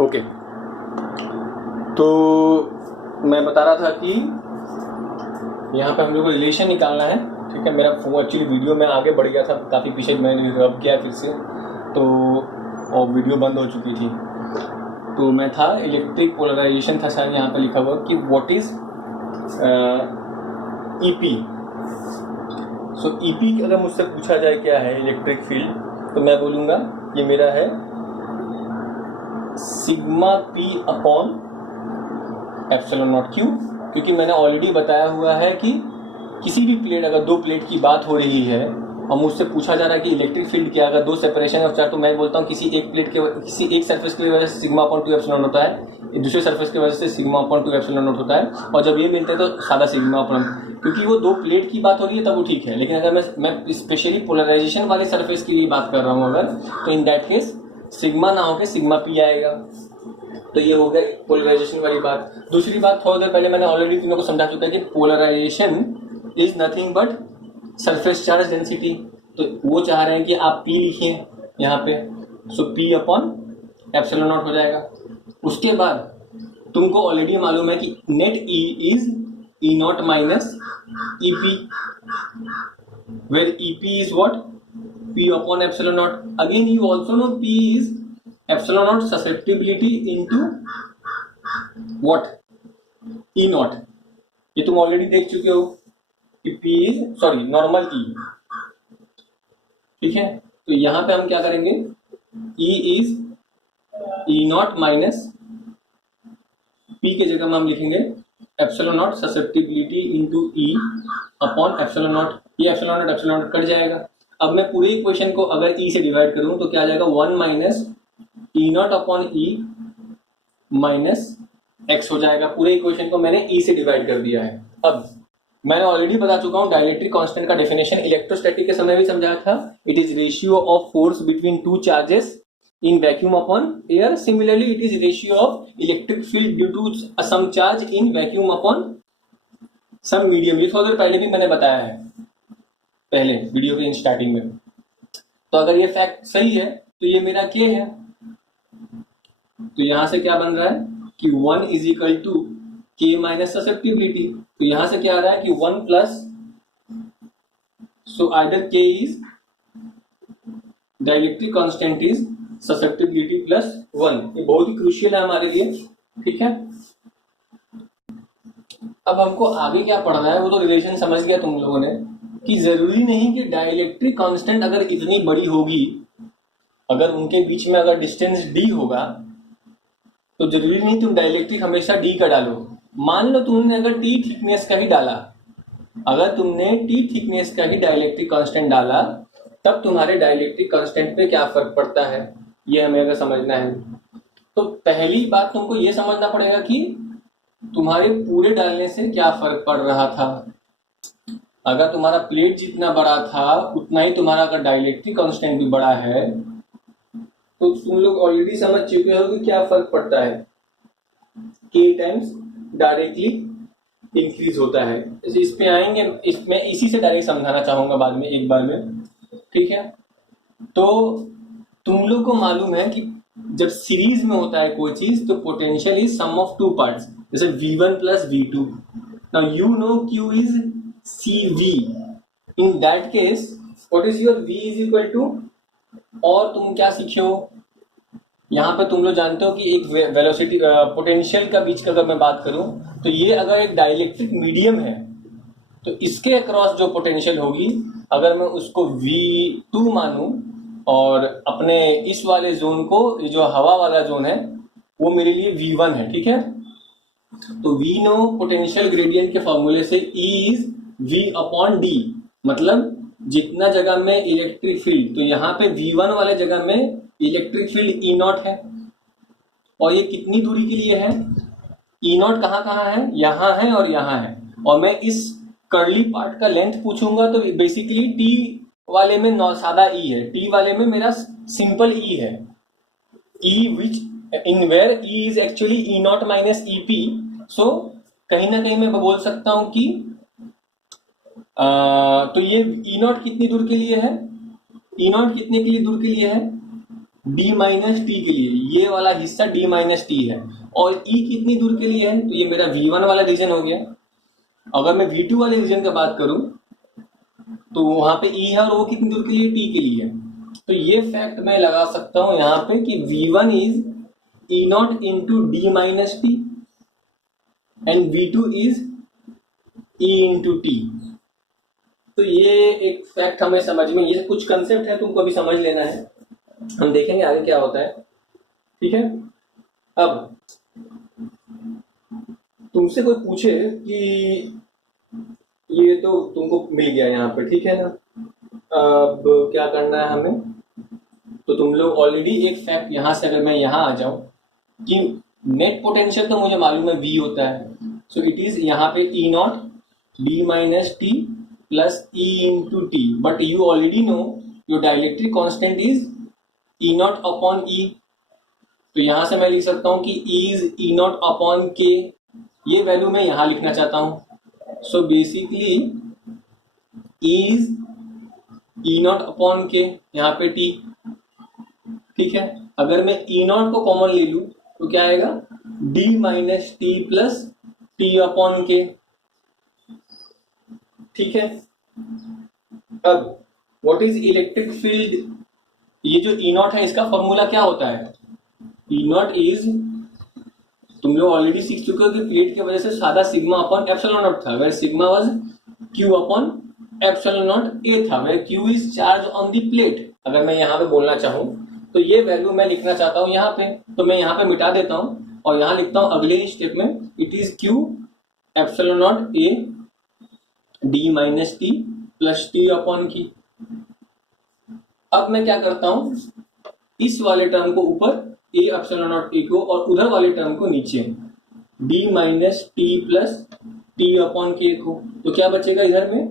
Okay, तो मैं बता रहा था कि यहाँ पे हम लोग को रिलेशन निकालना है। ठीक है, मेरा एक्चुअली वीडियो में आगे बढ़ गया था, काफ़ी पीछे मैंने रब किया फिर से, तो और वीडियो बंद हो चुकी थी। तो मैं था इलेक्ट्रिक पोलराइजेशन था शायद यहाँ पे लिखा हुआ कि what is EP. So EP अगर मुझसे पूछा जाए क्या है इलेक्ट्रिक फील्ड, तो मैं बोलूँगा ये मेरा है sigma P upon epsilon not Q, क्योंकि मैंने ऑलरेडी बताया हुआ है कि किसी भी प्लेट, अगर दो प्लेट की बात हो रही है और मुझसे पूछा जा रहा है कि इलेक्ट्रिक फील्ड क्या, अगर दो सेपरेशन है चार, तो मैं बोलता हूँ किसी एक प्लेट के, किसी एक सरफेस की वजह से सिग्मा अपॉन 2 एप्सिलॉन होता है, दूसरे सरफेस की वजह से सिग्मा अपॉन 2 एप्सिलॉन नॉट होता है, और जब ये मिलते हैं तो सादा सिग्मा अपॉन, क्योंकि वो दो प्लेट की बात हो रही है तब वो ठीक है। लेकिन अगर मैं स्पेशली पोलराइजेशन वाले सरफेस के लिए बात कर रहा हूँ अगर, तो इन दैट केस सिग्मा ना होकर सिग्मा पी आएगा। तो ये हो गया पोलराइजेशन वाली बात। दूसरी बात, थोड़ी देर पहले मैंने ऑलरेडी तुम लोग को समझा चुका है कि polarisation is nothing but surface charge density. तो वो चाह रहे हैं कि आप P लिखिए यहाँ पे, so P upon epsilon naught हो जाएगा। उसके बाद तुमको ऑलरेडी मालूम है कि net E is E naught minus EP, where EP is what, P upon epsilon naught. Again you also know P is epsilon naught susceptibility into what, E naught. ये तुम ऑलरेडी देख चुके हो कि P is sorry normal E। ठीक है, तो यहां पे हम क्या करेंगे, E is E naught minus P के जगह में हम लिखेंगे epsilon naught susceptibility into E upon epsilon not. ये एप्सिलॉन नॉट कट जाएगा। अब मैं पूरे इक्वेशन को अगर E से डिवाइड करूं तो क्या आ जाएगा, 1 minus E not upon E minus x हो जाएगा। पूरे इक्वेशन को मैंने E से डिवाइड कर दिया है। अब मैंने ऑलरेडी बता चुका हूं डाइलेक्ट्रिक कांस्टेंट का डेफिनेशन, इलेक्ट्रोस्टैटिक के समय भी समझाया था। It is ratio of force between two charges in vacuum upon air. Similarly it is ratio of electric field due to some charge in vacuum upon some medium. ये थोड़ी देर पहले भी मैंने बताया है, पहले वीडियो के स्टार्टिंग में। तो अगर ये फैक्ट सही है तो ये मेरा K है। तो यहां से क्या बन रहा है कि 1 is equal to K minus susceptibility. तो यहां से क्या आ रहा है कि 1 plus, so either K is dielectric constant is susceptibility plus 1। ये बहुत ही क्रूशियल है हमारे लिए। ठीक है, अब हमको आगे क्या पढ़ना है, वो तो रिलेशन समझ गया तुम लोगों ने कि जरूरी नहीं कि डाइलेक्ट्रिक कांस्टेंट अगर इतनी बड़ी होगी, अगर उनके बीच में अगर डिस्टेंस D होगा, तो जरूरी नहीं तुम डाइलेक्ट्रिक हमेशा D का डालो। मान लो तुमने अगर T थिकनेस का ही डाला, अगर तुमने T थिकनेस का ही डाइलेक्ट्रिक कांस्टेंट डाला, तब तुम्हारे डाइलेक्ट्रिक कांस्टेंट पे क्या फर्क पड़ता है, ये हमें अगर समझना है। तो पहली बात तुमको ये समझना पड़ेगा कि तुम्हारे पूरे डालने से क्या फर्क पड़ रहा था। अगर तुम्हारा प्लेट जितना बड़ा था उतना ही तुम्हारा अगर डाइलेक्ट्रिक कांस्टेंट भी बड़ा है, तो तुम लोग ऑलरेडी समझ चुके हो कि क्या फर्क पड़ता है, K टाइम्स डायरेक्टली इंक्रीज होता है। इस पे आएंगे, इसमें इसी से डायरेक्ट समझाना चाहूंगा बाद में, एक बार में। ठीक है, तो तुम लोग को मालूम है कि जब सीरीज में होता है कोई चीज तो potential is sum of two parts, जैसे V1 plus V2। Now you know Q is CV। In that case what is your V is equal to, और तुम क्या सीखे हो यहाँ पे, तुम लोग जानते हो कि एक वेलोसिटी पोटेंशियल का बीच का अगर मैं बात करूं, तो ये अगर एक डाइलेक्ट्रिक मीडियम है तो इसके अक्रॉस जो पोटेंशियल होगी, अगर मैं उसको V2 मानूं और अपने इस वाले जोन को, ये जो हवा वाला जोन है, वो मेरे लिए V1 है। ठीक है, तो V नो पोटेंशियल ग्रेडियंट के फॉर्मूले से E is V upon D, मतलब जितना जगह में इलेक्ट्रिक फील्ड, तो यहाँ पे V1 वाले जगह में इलेक्ट्रिक फील्ड E नॉट है, और ये कितनी दूरी के लिए है, E नॉट कहाँ कहाँ है, यहाँ है और यहाँ है। और मैं इस कर्ली पार्ट का लेंथ पूछूंगा तो बेसिकली T वाले में सादा E है, T वाले में मेरा सिंपल E है, E which in where E is actually E naught minus EP। So कहीं ना कहीं मैं बोल सकता हूं कि तो ये E नॉट कितनी दूर के लिए है, E नॉट कितने के लिए दूर के लिए है, डी माइनस टी के लिए, ये वाला हिस्सा डी माइनस टी है, और ई कितनी दूर के लिए है, तो ये मेरा V1 वाला रीजन हो गया। अगर मैं V2 वाले रीजन का बात करूं तो वहां पे ई है और वो कितनी दूर के लिए, टी के लिए है। तो ये फैक्ट मैं लगा सकता हूं यहाँ पे कि V1 is E not into D minus T and V2 is E into T. तो ये एक फैक्ट हमें समझ में, ये कुछ कंसेप्ट है तुमको अभी समझ लेना है, हम देखेंगे आगे क्या होता है। ठीक है, अब तुमसे कोई पूछे कि ये तो तुमको मिल गया यहाँ पे, ठीक है ना, अब क्या करना है हमें, तो तुम लोग ऑलरेडी एक फैक्ट यहाँ से अगर मैं यहाँ आ जाऊं कि नेट पोटेंशियल तो मुझे मालूम है V होता है, सो इट इज यहाँ पे E naught D minus T plus E into T, but you already know your dielectric constant is E naught upon E. तो यहां से मैं लिख सकता हूं कि इज ई नॉट अपॉन के, ये वैल्यू मैं यहां लिखना चाहता हूं। So basically is E naught upon के, यहाँ पे टी। ठीक है, अगर मैं ई नॉट को कॉमन ले लूं तो क्या आएगा, D minus T plus T upon के। ठीक है, अब व्हाट इज इलेक्ट्रिक फील्ड, ये जो ई नॉट है इसका फॉर्मूला क्या होता है, ई नॉट इज, तुम लोग ऑलरेडी सीख चुके हो कि प्लेट की वजह से सादा सिग्मा अपॉन एप्सिलॉन नॉट था, where sigma was Q upon epsilon naught A था, where Q is charge on the plate. अगर मैं यहाँ पे बोलना चाहूं तो ये वैल्यू मैं लिखना चाहता हूं यहाँ पे, तो मैं यहाँ पे मिटा देता हूं और यहाँ लिखता हूं अगले स्टेप में, it is Q epsilon naught A D minus T plus T upon की। अब मैं क्या करता हूं, इस वाले टर्म को ऊपर ए एप्सिलॉन नॉट ए को और उधर वाले टर्म को नीचे D minus T plus T upon के को, तो क्या बचेगा इधर में,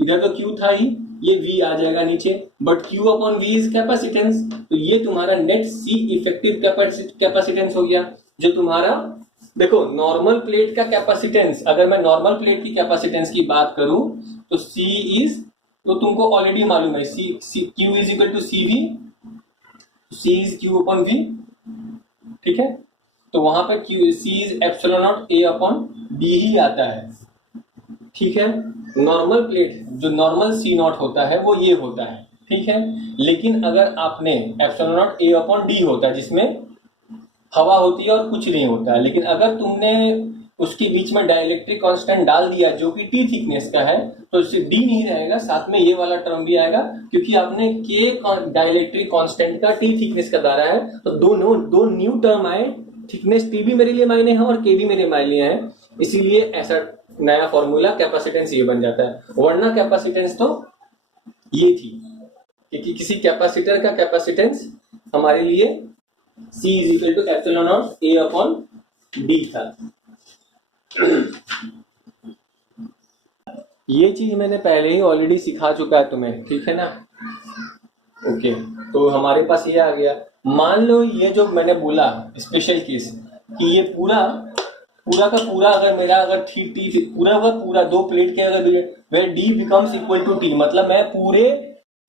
इधर तो क्यू था ही, ये V आ जाएगा नीचे, but Q upon V is capacitance, तो ये तुम्हारा नेट C इफेक्टिव कैपेसिटेंस हो गया। जो तुम्हारा देखो नॉर्मल प्लेट का कैपेसिटेंस, अगर मैं नॉर्मल प्लेट की कैपेसिटेंस की बात करूं तो C इज, तो तुमको ऑलरेडी मालूम है Q is equal to CV, C is Q upon V। ठीक है, तो वहां पे C is epsilon naught A upon D ही आता है। ठीक है, नॉर्मल प्लेट जो नॉर्मल C नॉट होता है वो ये होता है। ठीक है, लेकिन अगर आपने epsilon naught A upon D होता है जिसमें हवा होती है और कुछ नहीं होता है, लेकिन अगर तुमने उसके बीच में डाइलेक्ट्रिक कांस्टेंट डाल दिया जो कि T थिकनेस का है, तो इससे D नहीं रहेगा, साथ में ये वाला टर्म भी आएगा, क्योंकि आपने K डाइलेक्ट्रिक कांस्टेंट का T थिकनेस का दायरा है, तो दो न्यू टर्म आए, थिकनेस T भी मेरे लिए मायने है और K भी मेरे मायने है, इसीलिए ऐसा नया फॉर्मूला कैपेसिटेंस ये बन जाता है। वरना कैपेसिटेंस तो ये थी, क्योंकि किसी कैपेसिटर का कैपेसिटेंस हमारे लिए C is equal to epsilon naught A upon D था। ये चीज मैंने पहले ही ऑलरेडी सिखा चुका है तुम्हें, ठीक है ना। ओके, तो हमारे पास ये आ गया। मान लो ये जो मैंने बोला स्पेशल केस कि ये पूरा का पूरा अगर मेरा अगर टी पूरा दो प्लेट के अगर where D becomes equal to T, मतलब मैं पूरे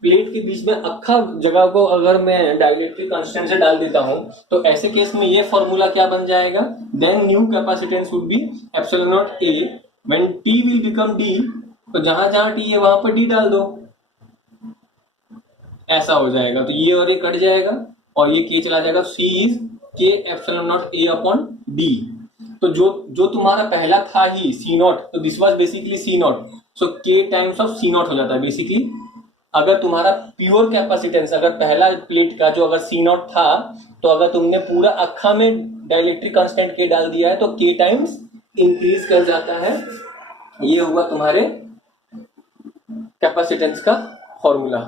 प्लेट के बीच में अक्खा जगह को अगर मैं डाइलेक्ट्रिक कांस्टेंट से डाल देता हूं, तो ऐसे केस में ये फॉर्मूला क्या बन जाएगा, then new capacitance would be epsilon naught A when T will become D, तो जहां जहां टी है वहां पर डी डाल दो, ऐसा हो जाएगा। तो ये और ये कट जाएगा और ये के चला जाएगा, C is K epsilon naught A upon D. तो जो तुम्हारा पहला था ही सी नॉट, तो this was basically C naught, so K times of C not हो जाता है बेसिकली। अगर तुम्हारा प्योर कैपेसिटेंस अगर पहला प्लेट का जो अगर सी नॉट था, तो अगर तुमने पूरा अक्खा में डाइलेक्ट्रिक कांस्टेंट के डाल दिया है तो के टाइम्स इंक्रीज कर जाता है। ये हुआ तुम्हारे कैपेसिटेंस का फॉर्मूला।